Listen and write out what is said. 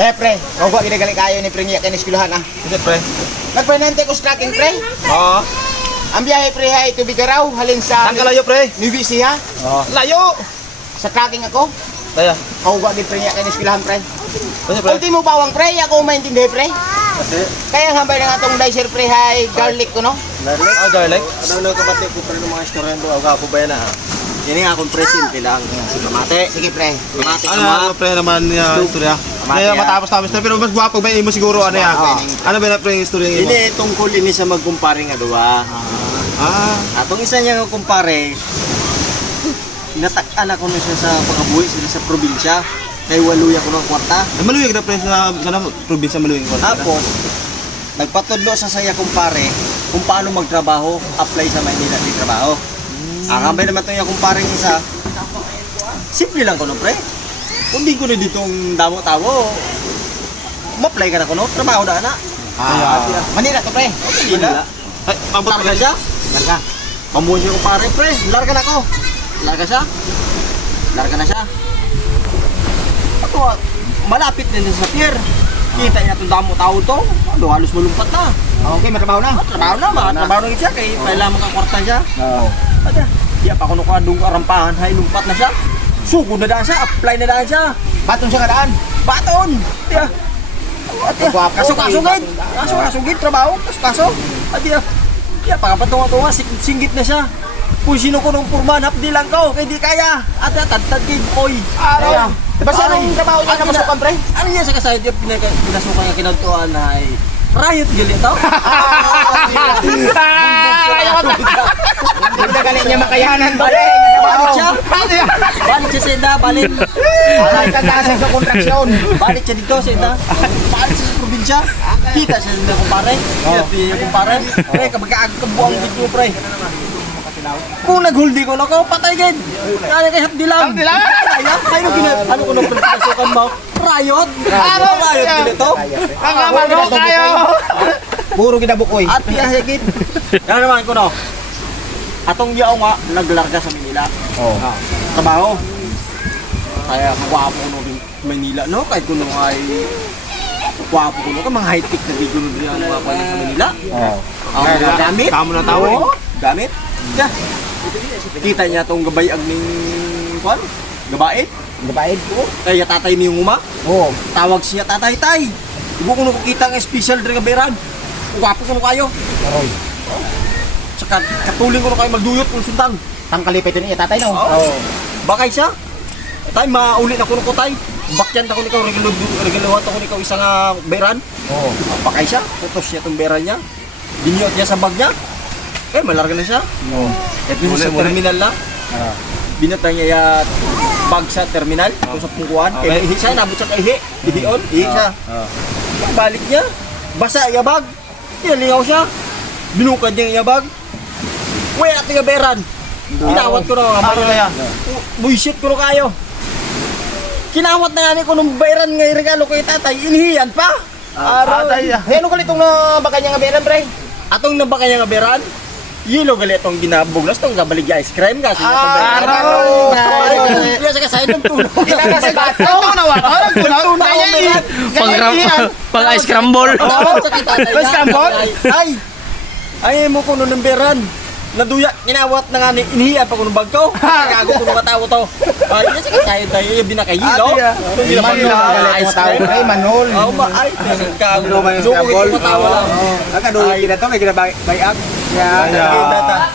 Pre, kung gwa ginagali kayo ni pre niya kaniskulahan ah. Sige, pre. Nagprenante ko sa tracking pre. Oo. Ang biyahe pre ay Tubigaraw, halin sa Saan ka layo, pre? Nueva Ecija. Oo. Layo! Sa tracking ako. Kaya. Kung gwa gid pre niya kaniskulahan pre. Kasi, pre. Ultimo bawang pre, ako maintindihan pre. Kasi. Kaya hambay na nga tong dicer pre ay garlic ko no. Garlic? Ah, garlic? Ano na kabati ko pre ng mga istoryan do, aga po ba yan ha? Kini nga akong presin lang. Kamate. Sige pre. Kamate ka Ano, pre naman yung istorya? Kaya matapos-tapos na, pero mas gwapo ba mo siguro ano yan? Ano ba na pre yung istorya yung Ini tungkol ini sa magkumpare nga duwa. Atong isa niya nga kumpare, natak-an ako na siya sa pagkabuhi sila sa probinsya. Kay waluya ko ng kwarta. Maluwig na pre sa probinsya, maluwig ko. Tapos, nagpatudlo sa saya kumpare kung paano magtrabaho, apply sa Maynila di trabaho. Ang kambay naman ito yung kumpare isa, simple lang ko no pre. Kung di ko na ditong damo-tawo, ma-apply ka na ko no, trabaho na na. Manila to pre. Manila. Ay, abot Larga pre. siya. Larga. Pamuha siya kumpare pre, larga na ko. Larga siya. Larga na siya. Ako, malapit din sa pier. Kita niya itong damo-tawo to, ano, halos malumpat na. Okay, matrabaho na. Trabaho na, trabaho na siya, kaya kailangan makakwarta siya. Ada, iya pa kuno ka dung arampahan, hay lumpat na siya. Sugod na daan siya, apply na daan siya. Baton siya kadaan. Baton. Tiya. Atiya, kaso-kasugid. Kaso-kasugid trabaho, kaso. Atiya. Iya pa patunga-tunga, singgit na siya. Kung sino ko nung purman, hapdi lang ko, kaya di kaya. Atiya, tad-tad kid, oy. Araw. Diba siya nung trabaho niya namasukan pre? Ano niya sa kasayad yung pinasukan niya kinagtuan na ay riot gali ito? Hindi na galing niya makayanan to. Balik siya. Balik siya sa ida, balik. Alay tatasan sa kontraksyon. Balik siya dito sa ida. Balik siya sa probinsya. Kita siya sa kumpare. Kita siya kumpare. Pre, kabagkaagkabuang dito pre. Kung naghuldi ko na ko, patay gid. Kaya kay hapdi lang. Hapdi lang? Ano ko nung pinasukan mo? Riot? Riot dito? Ang kayo. Puro ginabukoy. At piyahigit. Yan naman ko no. Atong yaw nga naglarga sa Manila. Trabaho. Kaya magwapo ko no Manila no kahit kuno ay wapo ko no ka mga high tech na video no diyan mga kuno sa Manila. Ang gamit. Tamo na tao eh. Gamit. Yeah. Kita niya tong gabayag ning kuan. Gabait. Gabaid ko. Kaya tatay ni Uma. Oo. Tawag siya tatay tay. Ibu ko no kita ang special diri kaberan. Wapo ko no kayo. Karoy. Saka katuling ko na kayo magduyot kung sundan. Tangkalipit niya tatay no. Oo. Bakay siya. Tay mauli na kuno ko tay. Bakyan ta ko nikaw regaluhan ta ko nikaw isa nga beran. Oo. Bakay siya. Putos niya tong beran niya. Biniyot niya sa bag niya. Eh malarga na siya. Oo. Ito sa terminal na. Binatang niya ya bag sa terminal kung sa pungkuan. Kaya ihi siya nabot sa kaihi. Ihion, ihi siya. Balik niya. Basa ya bag. Lingaw siya. Binukad niya yung bag. Uy, ato yung beran. Kinawat ko na mga Ano yan? buisit ko na kayo. Kinawat na nga ko nung beran nga regalo ko tatay. Inhiyan pa. Atay. Hey, ano kalitong na baka niya nga beran pre? Atong nabaka niya nga beran. Yelo gali itong ginabuglas itong gabalig ice cream kasi itong beran. Kaya sa kasayad ng tulog. Sa bato. Pang ice crumble. Ice scramble? Ay mo ko nung beran. Naduya, kinawat na nga ni inihiyan pa ko ng bag ko. Gago ko ng katawo to. Ay, yan sa kasayad tayo yung binakahilo. Ice cream pre, manol. Oo ba? Ay, gago. Gusto ko katawa lang. Nakadulo kita to, may kinabayag. Kaya, data.